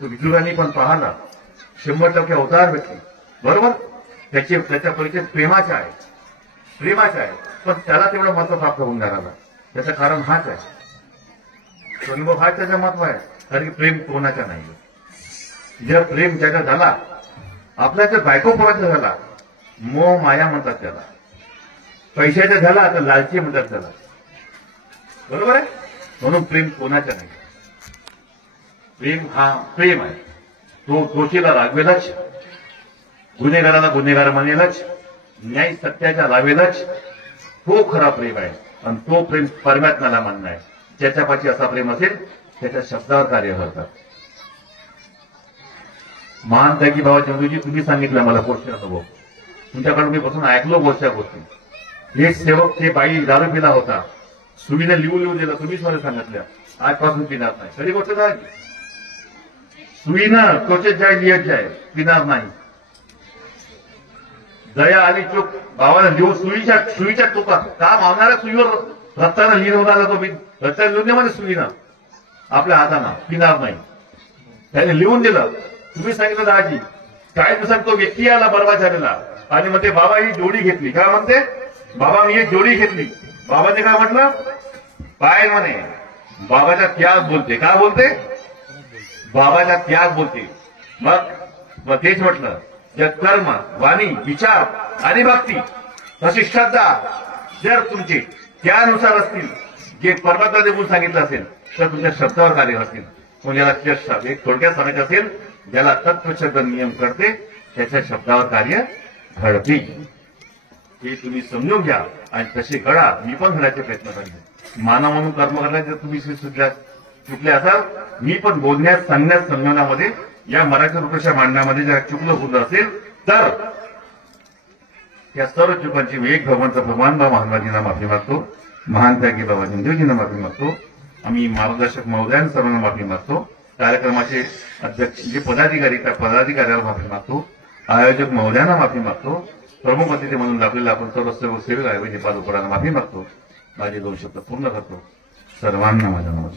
तो विदुरांनी पण पाहला. 100% अवतार भेटले बरोबर. त्याचा परिचय प्रेमाचा आहे. पण त्याला तेवढं महत्व प्राप्त होऊन जाणार. त्याचं कारण हाच आहे. अनुभव हाच त्याचं महत्व आहे. कारण की प्रेम कोणाचा नाही. जर प्रेम ज्याचा झाला आपल्या जर बायको पोराचा झाला मोह माया म्हणतात त्याला. पैशाचा झाला तर लालची म्हणतात त्याला बरोबर आहे. म्हणून प्रेम कोणाचा नाही. प्रेम हा प्रेम आहे. तो दोषीला रागवेलाच. गुन्हेगाराला गुन्हेगार म्हणेलाच. न्याय सत्याच्या लावेलाच. तो खरा प्रेम आहे. आणि तो प्रेम परमात्म्याला मानणं आहे. ज्याच्यापाशी असा प्रेम असेल त्याच्या शब्दावर कार्य करतात. महान त्यागी बाबा चंदूजी तुम्ही सांगितलं मला गोष्ट अनुभव. तुमच्याकडून मी बसून ऐकलो गोष्टी गोष्टी. एक सेवक ते बाई दारू पिला होता. सुमीने लिहून दिलं. तुम्हीच मला सांगितलं आजपासून पिणार नाही. खरी गोष्ट काय? सुईनं त्वचेत जाय लिहत जाय, पिणार नाही. दया आणि चूक भावाला लिहून सुईच्या चुका का मावणाऱ्या सुईवर रक्तानं लिहिण होणार तो रक्ता लिहिण्यामध्ये सुईनं आपल्या हातानं पिणार नाही. त्याने लिहून दिलं. तुम्ही सांगितलं दाजी काही दिवसांत तो व्यक्ती आला बरबाद झालेला आणि म्हणते बाबा ही जोडी घेतली. काय म्हणते? बाबा मी एक जोडी घेतली. बाबाने काय म्हटलं? पाय म्हणे बाबाचा त्याग बोलते. काय बोलते? बाबाचा त्याग बोलते. मग तेच म्हटलं जर कर्म वाणी विचार आणि भक्ती तशी श्रद्धा जर तुमचे त्यानुसार असतील जे परमात्मा देऊन सांगितलं असेल तर तुमच्या शब्दावर कार्य असतील. पण याला एक थोडक्यात सांगायचं असेल ज्याला तत्वशब्द नियम करते त्याच्या शब्दावर कार्य घडते. हे तुम्ही समजून घ्या आणि तसे घडा. मी पण घडायचे प्रयत्न करते. मानव म्हणून कर्म करण्याचे तुम्ही चुकले असाल. मी पण बोलण्यात सांगण्यात समजवण्यामध्ये या मराठी रूपाच्या मांडण्यामध्ये जर चुकलं होत असेल तर त्या सर्व चुकांची मी एक भगवान बाबा महात्माजींना माफी मागतो. महान त्यागी बाबा जिंदेवजींना माफी मागतो. आम्ही मार्गदर्शक महोदयांना सर्वांना माफी मागतो. कार्यक्रमाचे अध्यक्ष जे पदाधिकारी त्या पदाधिकाऱ्याला माफी मागतो. आयोजक महोदयांना माफी मागतो. प्रमुख अतिथी म्हणून लाभलेला आपण सर्व सेवक ऐवजी पादुपरांना माफी मागतो. माझे 2 शब्द पूर्ण करतो. सर्वांना माझा नमस्कार.